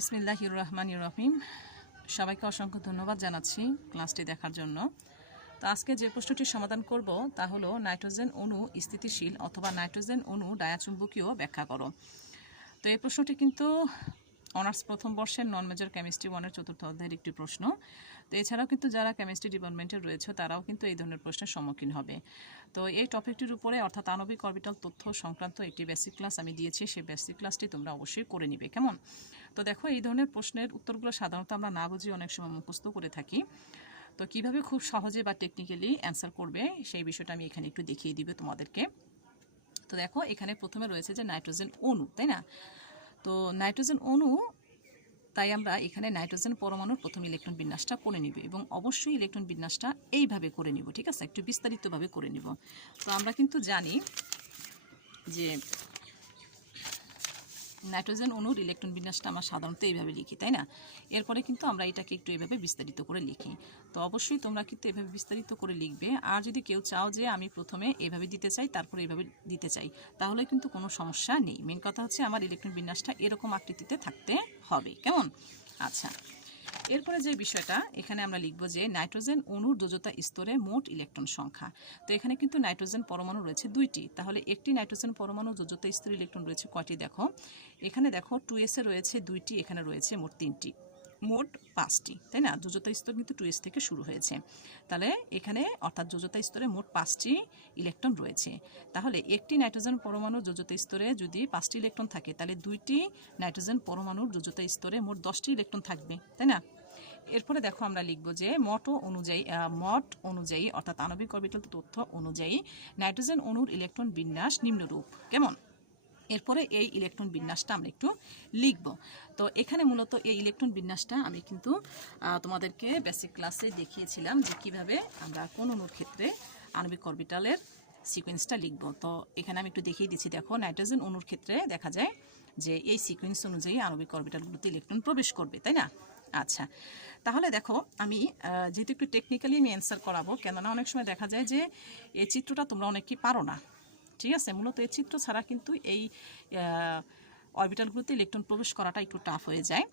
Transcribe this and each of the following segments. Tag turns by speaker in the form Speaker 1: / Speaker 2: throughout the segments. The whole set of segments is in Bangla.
Speaker 1: বিসমিল্লাহির রহমান রহিম সবাইকে অসংখ্য ধন্যবাদ জানাচ্ছি ক্লাসটি দেখার জন্য। তো আজকে যে প্রশ্নটির সমাধান করব, তা হলো নাইট্রোজেন অণু স্থিতিশীল অথবা নাইট্রোজেন অণু ডায়াচুম্বকীয় ব্যাখ্যা করো। তো এই প্রশ্নটি কিন্তু অনার্স প্রথম বর্ষের নন মেজর কেমিস্ট্রি ওয়ানের চতুর্থ অধ্যায়ের একটি প্রশ্ন। তো এছাড়াও কিন্তু যারা কেমিস্ট্রি ডিপার্টমেন্টে রয়েছে, তারাও কিন্তু এই ধরনের প্রশ্নের সম্মুখীন হবে। তো এই টপিকটির উপরে অর্থাৎ আণবিক অরবিটাল তথ্য সংক্রান্ত একটি বেসিক ক্লাস আমি দিয়েছি, সেই বেসিক ক্লাসটি তোমরা অবশ্যই করে নিবে, কেমন? তো দেখো, এই ধরনের প্রশ্নের উত্তরগুলো সাধারণত আমরা না বুঝি অনেক সময় মুখস্থ করে থাকি। তো কীভাবে খুব সহজে বা টেকনিক্যালি অ্যান্সার করবে, সেই বিষয়টা আমি এখানে একটু দেখিয়ে দিবে তোমাদেরকে। তো দেখো, এখানে প্রথমে রয়েছে যে নাইট্রোজেন অণু, তাই না? তো নাইট্রোজেন অণু তাই আমরা এখানে নাইট্রোজেন পরমাণুর প্রথম ইলেকট্রন বিন্যাসটা করে নিব এবং অবশ্যই ইলেকট্রন বিন্যাসটা এইভাবে করে নিব, ঠিক আছে? একটু বিস্তারিতভাবে করে নিব। তো আমরা কিন্তু জানি যে নাইট্রোজেন অণুর ইলেকট্রন বিন্যাসটা আমরা সাধারণত এইভাবে লিখি, তাই না? এরপরে কিন্তু আমরা এটাকে একটু এভাবে বিস্তারিত করে লিখি। তো অবশ্যই তোমরা কিন্তু এভাবে বিস্তারিত করে লিখবে। আর যদি কেউ চাও যে আমি প্রথমে এভাবে দিতে চাই, তারপরে এভাবে দিতে চাই, তাহলে কিন্তু কোনো সমস্যা নেই। মেন কথা হচ্ছে আমার ইলেকট্রন বিন্যাসটা এরকম আকৃতিতে থাকতে হবে। কেমন? আচ্ছা। এরপরে যে বিষয়টা, এখানে আমরা লিখব যে নাইট্রোজেন অণুর যোজতা স্তরে মোট ইলেকট্রন সংখ্যা। তো এখানে কিন্তু নাইট্রোজেন পরমাণু রয়েছে দুইটি। তাহলে একটি নাইট্রোজেন পরমাণু যোজতা স্তরে ইলেকট্রন রয়েছে কয়টি দেখো? এখানে দেখো, টু এসে রয়েছে দুইটি, এখানে রয়েছে মোট তিনটি। মোট পাঁচটি, তাই না? যোজতা স্তর কিন্তু টু এস থেকে শুরু হয়েছে। তাহলে এখানে অর্থাৎ যোজতা স্তরে মোট পাঁচটি ইলেকট্রন রয়েছে। তাহলে একটি নাইট্রোজেন পরমাণু যোজতা স্তরে যদি পাঁচটি ইলেকট্রন থাকে, তাহলে দুইটি নাইট্রোজেন পরমাণুর যোজতা স্তরে মোট দশটি ইলেকট্রন থাকবে, তাই না? এরপরে দেখো আমরা লিখব যে মট অনুযায়ী মট অনুযায়ী, অর্থাৎ আণবিক অরবিটাল তথ্য অনুযায়ী নাইট্রোজেন অণুর ইলেকট্রন বিন্যাস নিম্নরূপ। কেমন? এরপরে এই ইলেকট্রন বিন্যাসটা আমরা একটু লিখব। তো এখানে মূলত এই ইলেকট্রন বিন্যাসটা আমি কিন্তু তোমাদেরকে বেসিক ক্লাসে দেখিয়েছিলাম যে কীভাবে আমরা কোন অণুর ক্ষেত্রে আণবিক অরবিটালের সিকোয়েন্সটা লিখব। তো এখানে আমি একটু দেখিয়ে দিচ্ছি, দেখো নাইট্রোজেন অণুর ক্ষেত্রে দেখা যায় যে এই সিকোয়েন্স অনুযায়ী আণবিক অরবিটালগুলোতে ইলেকট্রন প্রবেশ করবে, তাই না? আচ্ছা তাহলে দেখো আমি যেহেতু একটু টেকনিক্যালি আমি অ্যান্সার করাবো, কেননা অনেক সময় দেখা যায় যে এই চিত্রটা তোমরা অনেকেই পারো না। ঠিক আছে, মূলত এই চিত্র ছাড়া কিন্তু এই অরবিটালগুলোতে ইলেকট্রন প্রবেশ করাটা একটু টাফ হয়ে যায়।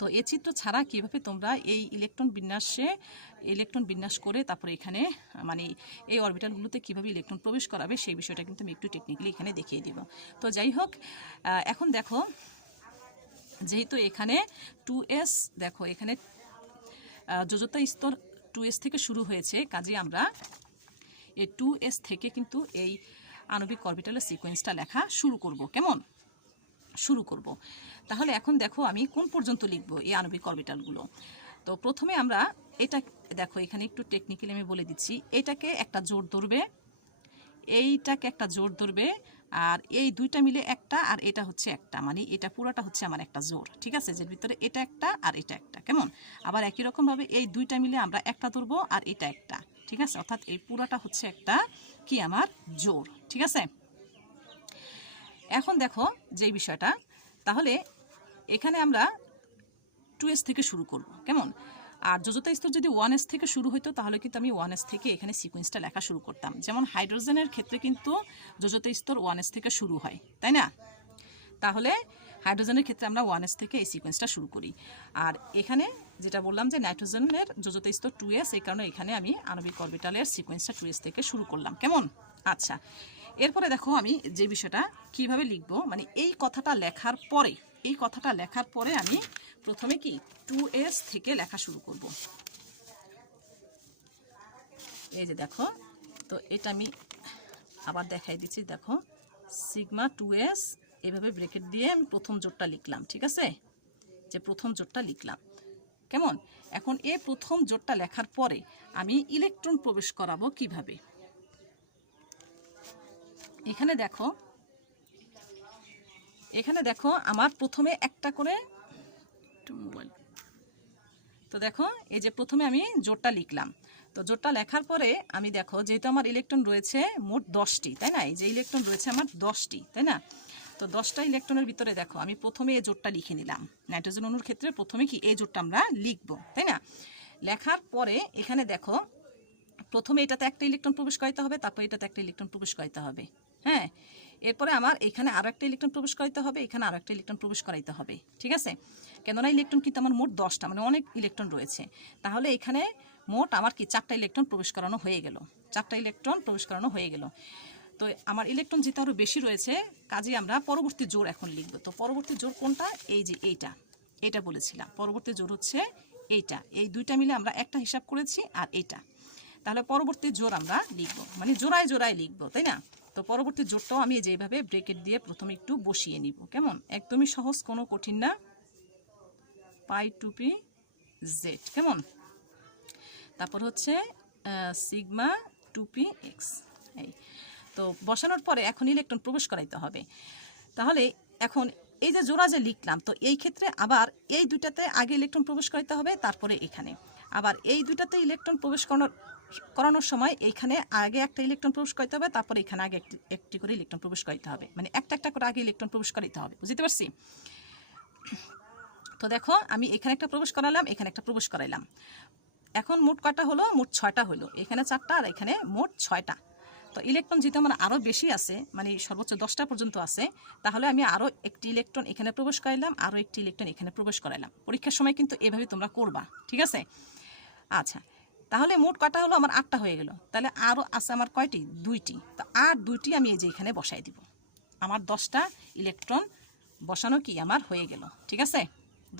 Speaker 1: তো এ চিত্র ছাড়া কীভাবে তোমরা এই ইলেকট্রন বিন্যাসে ইলেকট্রন বিন্যাস করে তারপরে এখানে মানে এই অরবিটালগুলোতে কীভাবে ইলেকট্রন প্রবেশ করাবে সেই বিষয়টা কিন্তু আমি একটু টেকনিক্যালি এখানে দেখিয়ে দিব। তো যাই হোক এখন দেখো, যেহেতু এখানে টু এস দেখো এখানে যোজতা স্তর টু এস থেকে শুরু হয়েছে কাজে আমরা এই টু এস থেকে কিন্তু এই আণবিক অরবিটালের সিকোয়েন্সটা লেখা শুরু করব, কেমন? শুরু করব। তাহলে এখন দেখো আমি কোন পর্যন্ত লিখব এই আণবিক অরবিটালগুলো। তো প্রথমে আমরা এটা, দেখো এখানে একটু টেকনিক্যালি আমি বলে দিচ্ছি, এটাকে একটা জোর ধরবে, এইটাকে একটা জোর ধরবে, আর এই দুইটা মিলে একটা, আর এটা হচ্ছে একটা মানে এটা পুরাটা হচ্ছে আমার একটা জোর ঠিক আছে? যে ভিতরে এটা একটা আর এটা একটা, কেমন? আবার একই রকমভাবে এই দুইটা মিলে আমরা একটা ধরবো আর এটা একটা। ঠিক আছে? অর্থাৎ এই পুরাটা হচ্ছে একটা কি আমার? জোর, ঠিক আছে? এখন দেখো যেই বিষয়টা, তাহলে এখানে আমরা টু এস থেকে শুরু করব, কেমন? আর যোজতা স্তর যদি ওয়ান এস থেকে শুরু হতো তাহলে কিন্তু আমি ওয়ান এস থেকে এখানে সিকোয়েন্সটা লেখা শুরু করতাম। যেমন হাইড্রোজেনের ক্ষেত্রে কিন্তু যোজতা স্তর ওয়ান এস থেকে শুরু হয়, তাই না? তাহলে হাইড্রোজেনের ক্ষেত্রে আমরা ওয়ান এস থেকে এই সিকোয়েন্সটা শুরু করি। আর এখানে যেটা বললাম যে নাইট্রোজেনের যোজতা স্তর টু এস এই কারণে এখানে আমি আণবিক অরবিটালের সিকোয়েন্সটা টু এস থেকে শুরু করলাম। কেমন? আচ্ছা। এরপরে দেখো আমি যে বিষয়টা কীভাবে লিখব মানে এই কথাটা লেখার পরে, এই কথাটা লেখার পরে আমি প্রথমে কি টু এস থেকে লেখা শুরু করব। এই যে দেখো, তো এটা আমি আবার দেখাই দিচ্ছি। দেখো সিগমা টু এস এভাবে ব্রেকেট দিয়ে আমি প্রথম জোটটা লিখলাম, ঠিক আছে? যে প্রথম জোটটা লিখলাম। কেমন? এখন এ প্রথম জোটটা লেখার পরে আমি ইলেকট্রন প্রবেশ করাবো কীভাবে? এখানে দেখো এখানে দেখো আমার প্রথমে একটা করে মোবাইল তো দেখো, এই যে প্রথমে আমি জোটটা লিখলাম। তো জোটটা লেখার পরে আমি দেখো, যেহেতু আমার ইলেকট্রন রয়েছে মোট দশটি, তাই না? এই যে ইলেকট্রন রয়েছে আমার দশটি, তাই না? তো দশটা ইলেকট্রনের ভিতরে দেখো, আমি প্রথমে এই জোটটা লিখে নিলাম। নাইট্রোজেন অণুর ক্ষেত্রে প্রথমে কি এই জোটটা আমরা লিখব, তাই না? লেখার পরে এখানে দেখো, প্রথমে এটাতে একটা ইলেকট্রন প্রবেশ করাইতে হবে, তারপর এটাতে একটা ইলেকট্রন প্রবেশ করাইতে হবে হ্যাঁ? এরপরে আমার এখানে আরও একটা ইলেকট্রন প্রবেশ করাইতে হবে, এখানে আরও একটা ইলেকট্রন প্রবেশ করাইতে হবে, ঠিক আছে? কেননা ইলেকট্রন কিন্তু আমার মোট দশটা মানে অনেক ইলেকট্রন রয়েছে। তাহলে এখানে মোট আমার কি চারটা ইলেকট্রন প্রবেশ করানো হয়ে গেল, চারটা ইলেকট্রন প্রবেশ করানো হয়ে গেল। তো আমার ইলেকট্রন যেহেতু আরও বেশি রয়েছে কাজে আমরা পরবর্তী জোর এখন লিখব। তো পরবর্তী জোর কোনটা? এই যে এইটা। এটা বলেছিলাম। পরবর্তী জোর হচ্ছে এইটা। এই দুইটা মিলে আমরা একটা হিসাব করেছি আর এইটা। তাহলে পরবর্তী জোর আমরা লিখব। মানে জোড়ায় জোড়ায় লিখব, তাই না? তো পরবর্তী জোরটাও আমি যেভাবে ব্রেকেট দিয়ে প্রথমে একটু বসিয়ে নিব। কেমন? একদমই সহজ, কোনো কঠিন না। পাই টুপি জেড। কেমন? তারপর হচ্ছে সিগমা টুপি এক্স। এই। তো বসানোর পরে এখন ইলেকট্রন প্রবেশ করাইতে হবে। তাহলে এখন এই যে জোড়া যে লিখলাম, তো এই ক্ষেত্রে আবার এই দুইটাতে আগে ইলেকট্রন প্রবেশ করাইতে হবে, তারপরে এখানে। আবার এই দুইটাতে ইলেকট্রন প্রবেশ করানোর করানোর সময় এইখানে আগে একটা ইলেকট্রন প্রবেশ করতে হবে, তারপরে এখানে আগে একটি করে ইলেকট্রন প্রবেশ করাইতে হবে। মানে একটা একটা করে আগে ইলেকট্রন প্রবেশ করাইতে হবে, বুঝতে পারছি? তো দেখো, আমি এখানে একটা প্রবেশ করালাম, এখানে একটা প্রবেশ করাইলাম। এখন মোট কয়টা হলো? মোট ছয়টা হলো। এখানে চারটা আর এখানে মোট ছয়টা। তো ইলেকট্রন যেহেতু আমার আরও বেশি আছে মানে সর্বোচ্চ দশটা পর্যন্ত আছে, তাহলে আমি আরও একটি ইলেকট্রন এখানে প্রবেশ করাইলাম আরও একটি ইলেকট্রন এখানে প্রবেশ করাইলাম। পরীক্ষার সময় কিন্তু এভাবে তোমরা করবা, ঠিক আছে? আচ্ছা তাহলে মোট কয়টা হলো? আমার আটটা হয়ে গেল। তাহলে আরও আছে আমার কয়টি? দুইটি। তো আর দুইটি আমি এই যে এখানে বসাই দিব। আমার দশটা ইলেকট্রন বসানো কি? আমার হয়ে গেল, ঠিক আছে?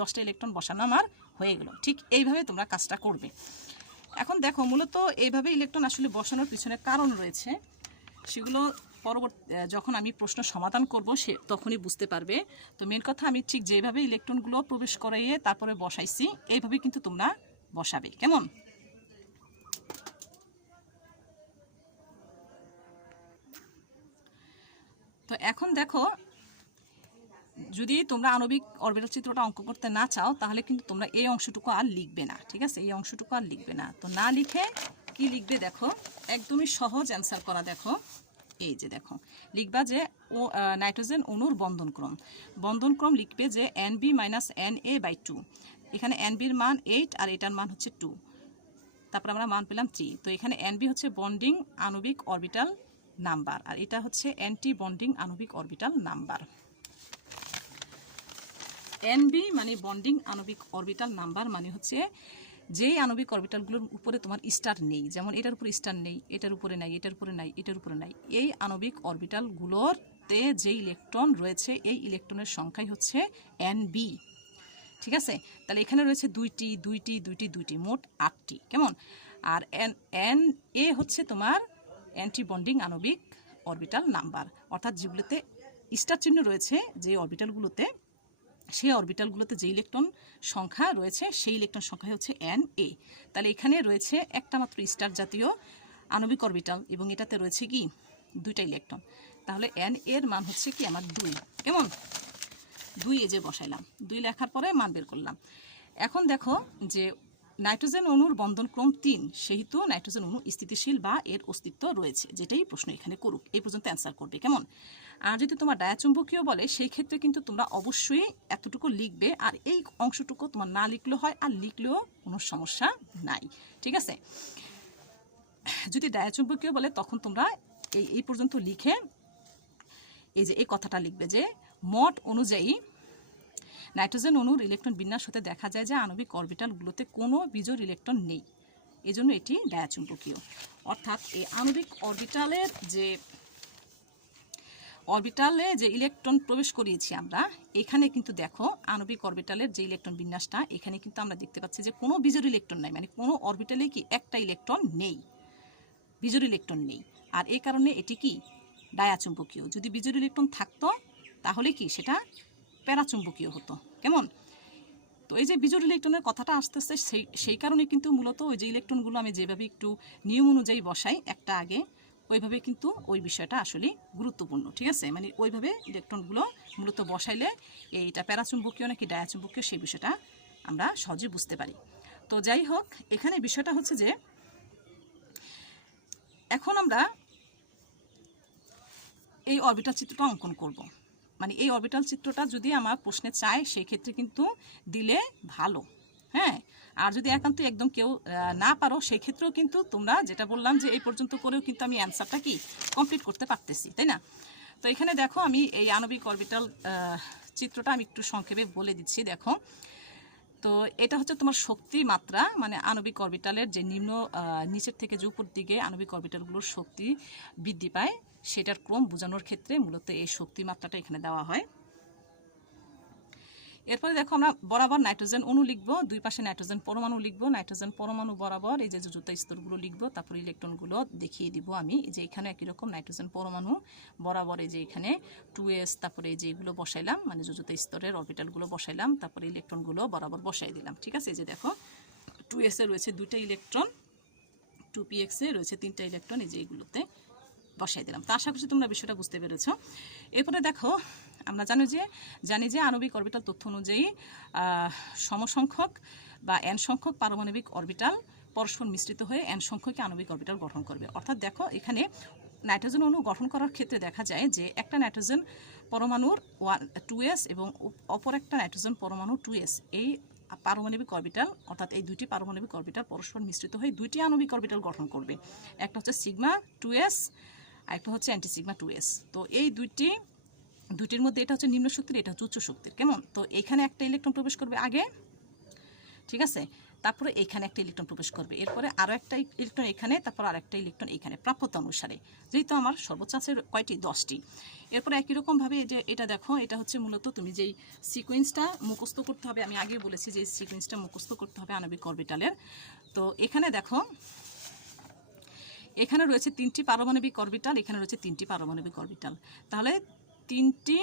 Speaker 1: দশটা ইলেকট্রন বসানো আমার হয়ে গেল। ঠিক এইভাবে তোমরা কাজটা করবে। এখন দেখো, মূলত এইভাবে ইলেকট্রন আসলে বসানোর পিছনে কারণ রয়েছে। সেগুলো পরবর্তী যখন আমি প্রশ্ন সমাধান করব, সে তখনই বুঝতে পারবে। তো মেন কথা, আমি ঠিক যেভাবে ইলেকট্রনগুলো প্রবেশ করাইয়ে তারপরে বসাইছি, এইভাবে কিন্তু তোমরা বসাবে। কেমন? তো এখন দেখো যদি তোমরা আণবিক অরবিটাল চিত্রটা অঙ্ক করতে না চাও, তাহলে কিন্তু তোমরা এই অংশটুকু আর লিখবে না, ঠিক আছে? এই অংশটুকু আর লিখবে না। তো না লিখে কি লিখবে দেখো? একদমই সহজ অ্যান্সার করা দেখো। এই যে দেখো, লিখবা যে ও নাইট্রোজেন অণুর বন্ধনক্রম। বন্ধনক্রম লিখবে যে N B minus N A by two এখানে এন বির মান এইট আর এটার মান হচ্ছে টু তারপর আমরা মান পেলাম থ্রি তো এখানে এন বি হচ্ছে বন্ডিং আণবিক অরবিটাল নাম্বার আর এটা হচ্ছে অ্যান্টি বন্ডিং আণবিক অরবিটাল নাম্বার এনবি মানে বন্ডিং আণবিক অরবিটাল নাম্বার মানে হচ্ছে যেই আণবিক অরবিটালগুলোর উপরে তোমার স্টার নেই। যেমন এটার উপরে স্টার নেই, এটার উপরে নাই, এটার উপরে নাই, এটার উপরে নাই। এই আণবিক অরবিটালগুলোতে যে ইলেকট্রন রয়েছে, এই ইলেকট্রনের সংখ্যাই হচ্ছে এনবি ঠিক আছে? তাহলে এখানে রয়েছে দুইটি দুইটি দুইটি দুইটি, মোট আটটি। কেমন? আর এন এন এ হচ্ছে তোমার অ্যান্টি বন্ডিং আণবিক অরবিটাল নাম্বার অর্থাৎ যেগুলোতে স্টার চিহ্ন রয়েছে, যে অরবিটালগুলোতে সেই অরবিটালগুলোতে যে ইলেকট্রন সংখ্যা রয়েছে, সেই ইলেকট্রন সংখ্যা হচ্ছে এন এ তাহলে এখানে রয়েছে একটা মাত্র স্টার জাতীয় আণবিক অরবিটাল এবং এটাতে রয়েছে কি? দুইটা ইলেকট্রন তাহলে এন এর মান হচ্ছে কি? আমার দুই। কেমন? দুই এজে বসাইলাম। দুই লেখার পরে মান বের করলাম। এখন দেখো যে নাইট্রোজেন অণুর বন্ধনক্রম তিন, সেহেতু নাইট্রোজেন অণু স্থিতিশীল বা এর অস্তিত্ব রয়েছে, যেটাই প্রশ্ন এখানে করুক। এই পর্যন্ত অ্যান্সার করবে। কেমন? আর যদি তোমার ডায়াচুম্বকীয় বলে, সেই ক্ষেত্রে কিন্তু তোমরা অবশ্যই এতটুকু লিখবে আর এই অংশটুকু তোমার না লিখলেও হয় আর লিখলেও কোনো সমস্যা নাই। ঠিক আছে? যদি ডায়াচুম্বকীয় বলে, তখন তোমরা এই এই পর্যন্ত লিখে এই যে, এই কথাটা লিখবে যে, মট অনুযায়ী নাইট্রোজেন অণুর ইলেকট্রন বিন্যাস হতে দেখা যায় যে আণবিক অরবিটালগুলোতে কোনো বিজোড় ইলেকট্রন নেই। এজন্য এটি ডায়াচুম্বকীয়। অর্থাৎ এই আণবিক অরবিটালের যে অরবিটালে যে ইলেকট্রন প্রবেশ করিয়েছি আমরা, এখানে কিন্তু দেখো আণবিক অরবিটালের যে ইলেকট্রন বিন্যাসটা, এখানে কিন্তু আমরা দেখতে পাচ্ছি যে কোনো বিজোড় ইলেকট্রন নাই মানে কোনো অরবিটালে কি একটা ইলেকট্রন নেই, বিজোড় ইলেকট্রন নেই। আর এই কারণে এটি কি? ডায়াচুম্বকীয়। যদি বিজোড় ইলেকট্রন থাকতো, তাহলে কি সেটা প্যারাচুম্বকীয় হতো। কেমন? তো এই যে বিজোড় ইলেকট্রনের কথাটা আসতেছে, সেই সেই কারণে কিন্তু মূলত ওই যে ইলেকট্রনগুলো আমি যেভাবে একটু নিয়ম অনুযায়ী বসাই, একটা আগে ওইভাবে কিন্তু ওই বিষয়টা আসলে গুরুত্বপূর্ণ, ঠিক আছে? মানে ওইভাবে ইলেকট্রনগুলো মূলত বসাইলে এইটা প্যারাচুম্বকীয় নাকি ডায়াচুম্বকীয় সেই বিষয়টা আমরা সহজে বুঝতে পারি। তো যাই হোক, এখানে বিষয়টা হচ্ছে যে, এখন আমরা এই অরবিটাল চিত্রটা অঙ্কন করব। মানে এই অরবিটাল চিত্রটা যদি আমার প্রশ্নে চায়, সেই ক্ষেত্রে কিন্তু দিলে ভালো। হ্যাঁ আর যদি একান্ত একদম কেউ না পারো সেই ক্ষেত্রেও কিন্তু তোমরা যেটা বললাম যে এই পর্যন্ত করেও কিন্তু আমি অ্যান্সারটা কি কমপ্লিট করতে পারতেছি, তাই না? তো এখানে দেখো আমি এই আণবিক অরবিটাল চিত্রটা আমি একটু সংক্ষেপে বলে দিচ্ছি, দেখো। তো এটা হচ্ছে তোমার শক্তি মাত্রা মানে আণবিক অরবিটালের যে নিম্ন নিচের থেকে যে উপর দিকে আণবিক অরবিটালগুলোর শক্তি বৃদ্ধি পায়, সেটার ক্রম বোঝানোর ক্ষেত্রে মূলত এই শক্তি মাত্রাটা এখানে দেওয়া হয়। এরপরে দেখো আমরা বরাবর নাইট্রোজেন অণু লিখব, দুই পাশে নাইট্রোজেন পরমাণু লিখব, নাইট্রোজেন পরমাণু বরাবর এই যে জুতা স্তরগুলো লিখব, তারপর ইলেকট্রনগুলো দেখিয়ে দিব আমি যে এখানে একই রকম নাইট্রোজেন পরমাণু বরাবর এই যে এখানে টু এস তারপরে এই যে এগুলো বসাইলাম মানে জুজুতা স্তরের অরবিটালগুলো বসাইলাম, তারপরে ইলেকট্রনগুলো বরাবর বসাই দিলাম, ঠিক আছে? এই যে দেখো টু এসে রয়েছে দুইটা ইলেকট্রন, টু পি এক্সে রয়েছে তিনটা ইলেকট্রন, এই যে এইগুলোতে বসাই দিলাম। তো আশা করছি তোমরা বিষয়টা বুঝতে পেরেছ। এরপরে দেখো আমরা জানি যে জানি যে আণবিক অরবিটাল তথ্য অনুযায়ী সমসংখ্যক বা এন সংখ্যক পারমাণবিক অরবিটাল পরস্পর মিশ্রিত হয়ে এন সংখ্যক আণবিক অরবিটাল গঠন করবে। অর্থাৎ দেখো, এখানে নাইট্রোজেন অণু গঠন করার ক্ষেত্রে দেখা যায় যে, একটা নাইট্রোজেন পরমাণুর ওয়ান টু এস এবং অপর একটা নাইট্রোজেন পরমাণু টু এস এই পারমাণবিক অরবিটাল অর্থাৎ এই দুইটি পারমাণবিক অরবিটাল পরস্পর মিশ্রিত হয়ে দুইটি আণবিক অরবিটাল গঠন করবে। একটা হচ্ছে সিগমা টু এস আরেকটা হচ্ছে অ্যান্টি সিগমা টু এস তো এই দুইটি দুইটির মধ্যে এটা হচ্ছে নিম্ন শক্তির, এটা হচ্ছে উচ্চ শক্তির, কেমন? তো এখানে একটা ইলেকট্রন প্রবেশ করবে আগে, ঠিক আছে? তারপরে এইখানে একটা ইলেকট্রন প্রবেশ করবে। এরপরে আরও একটা ইলেকট্রন এখানে, তারপর আর একটা ইলেকট্রন এখানে, প্রাপ্যতা অনুসারে। যেহেতু আমার সর্বোচ্চ আছে কয়টি? দশটি। এরপরে একই রকমভাবে যে এটা দেখো, এটা হচ্ছে মূলত তুমি যেই সিকোয়েন্সটা মুখস্থ করতে হবে, আমি আগে বলেছি যে সিকোয়েন্সটা মুখস্থ করতে হবে আণবিক অরবিটালের তো এখানে দেখো, এখানে রয়েছে তিনটি পারমাণবিক অরবিটাল এখানে রয়েছে তিনটি পারমাণবিক অরবিটাল তাহলে তিনটি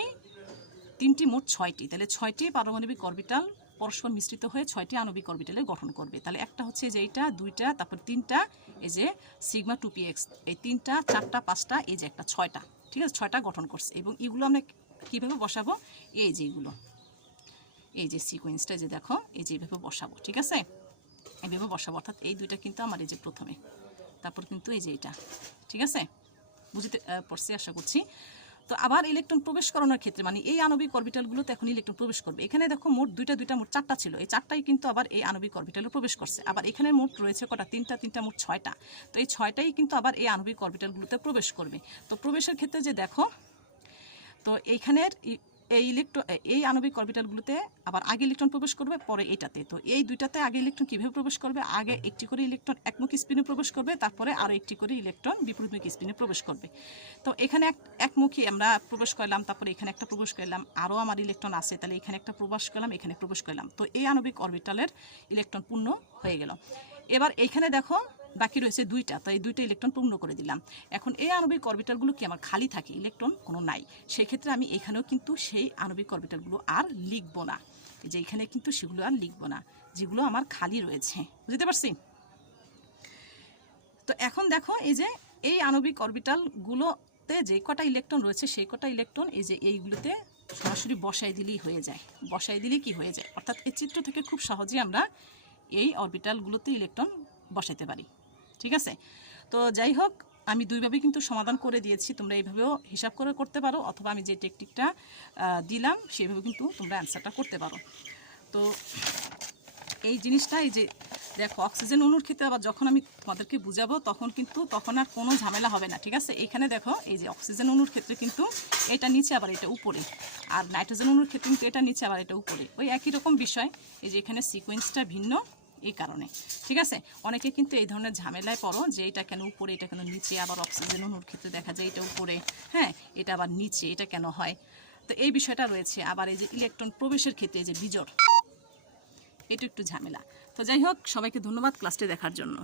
Speaker 1: তিনটি মোট ছয়টি। তাহলে ছয়টি পারমাণবিক অরবিটাল পরস্পর মিশ্রিত হয়ে ছয়টি আণবিক অরবিটালে গঠন করবে। তাহলে একটা হচ্ছে যে এইটা, দুইটা, তারপর তিনটা, এই যে সিগমা টু এক্স এই তিনটা, চারটা, পাঁচটা, এই যে একটা, ছয়টা। ঠিক আছে? ছয়টা গঠন করছে। এবং এগুলো আমরা কীভাবে বসাবো? এই যে এগুলো। এই যে সিকোয়েন্সটা যে দেখো, এই যে এইভাবে বসাবো। ঠিক আছে? এইভাবে বসাবো। অর্থাৎ এই দুইটা কিন্তু আমার এই যে প্রথমে। তারপর কিন্তু এই যে এটা ঠিক আছে? বুঝতে পারছি আশা করছি। তো আবার ইলেকট্রন প্রবেশ করানোর ক্ষেত্রে মানে এই আণবিক অরবিটালগুলোতে এখন ইলেকট্রন প্রবেশ করবে। এখানে দেখো মোট দুইটা দুইটা, মোট চারটা ছিল। এই চারটাই কিন্তু আবার এই আণবিক অরবিটালে প্রবেশ করছে। আবার এখানে মোট রয়েছে কটা? তিনটা তিনটা, মোট ছয়টা। তো এই ছয়টাই কিন্তু আবার এই আণবিক অরবিটালগুলোতে প্রবেশ করবে। তো প্রবেশের ক্ষেত্রে যে দেখো, তো এইখানের এই ইলেকট্রন এই আণবিক অরবিটালগুলোতে আবার আগে ইলেকট্রন প্রবেশ করবে, পরে এটাতে। তো এই দুইটাতে আগে ইলেকট্রন কীভাবে প্রবেশ করবে? আগে একটি করে ইলেকট্রন একমুখী স্পিনে প্রবেশ করবে, তারপরে আরও একটি করে ইলেকট্রন বিপরীতমুখী স্পিনে প্রবেশ করবে। তো এখানে এক একমুখী আমরা প্রবেশ করলাম, তারপরে এখানে একটা প্রবেশ করলাম আরও আমার ইলেকট্রন আছে, তাহলে এখানে একটা প্রবেশ করলাম, এখানে প্রবেশ করলাম। তো এই আণবিক অরবিটালের ইলেকট্রন পূর্ণ হয়ে গেল। এবার এইখানে দেখো বাকি রয়েছে দুইটা তো এই দুইটা ইলেকট্রন পূর্ণ করে দিলাম। এখন এই আণবিক অরবিটালগুলো কি আমার খালি থাকে? ইলেকট্রন কোনো নাই। সেই ক্ষেত্রে আমি এখানেও কিন্তু সেই আণবিক অরবিটালগুলো আর লিখব না। যে এখানে কিন্তু সেগুলো আর লিখব না, যেগুলো আমার খালি রয়েছে। বুঝতে পারছি? তো এখন দেখো, এই যে এই আণবিক অরবিটালগুলোতে যে কটা ইলেকট্রন রয়েছে, সেই কটা ইলেকট্রন এই যে এইগুলোতে সরাসরি বসাই দিলেই হয়ে যায়। বসাই দিলেই কি হয়ে যায়? অর্থাৎ এই চিত্র থেকে খুব সহজেই আমরা এই অরবিটালগুলোতে ইলেকট্রন বসাইতে পারি। ঠিক আছে? তো যাই হোক, আমি দুইভাবে কিন্তু সমাধান করে দিয়েছি। তোমরা এইভাবেও হিসাব করে করতে পারো, অথবা আমি যে টেকনিকটা দিলাম সেভাবে কিন্তু তোমরা অ্যান্সারটা করতে পারো। তো এই জিনিসটা, এই যে দেখো অক্সিজেন অণুর ক্ষেত্রে আবার যখন আমি তোমাদেরকে বুঝাবো, তখন কিন্তু, তখন আর কোনো ঝামেলা হবে না, ঠিক আছে? এখানে দেখো, এই যে অক্সিজেন অণুর ক্ষেত্রে কিন্তু এটা নিচে, আবার এটা উপরে। আর নাইট্রোজেন অণুর ক্ষেত্রে কিন্তু এটা নিচে, আবার এটা উপরে। ওই একই রকম বিষয়। এই যে এখানে সিকোয়েন্সটা ভিন্ন। এই কারণে। ঠিক আছে? অনেকে কিন্তু এই ধরনের ঝামেলায় পড়ো যে এটা কেন উপরে, এটা কেন নিচে, আবার অক্সিজেন অনুর ক্ষেত্রে দেখা যায় এটা উপরে হ্যাঁ? এটা আবার নিচে, এটা কেন হয়? তো এই বিষয়টা রয়েছে। আবার এই যে ইলেকট্রন প্রবেশের ক্ষেত্রে এই যে বিজোড়, এটা একটু ঝামেলা। তো যাই হোক, সবাইকে ধন্যবাদ ক্লাসটি দেখার জন্য।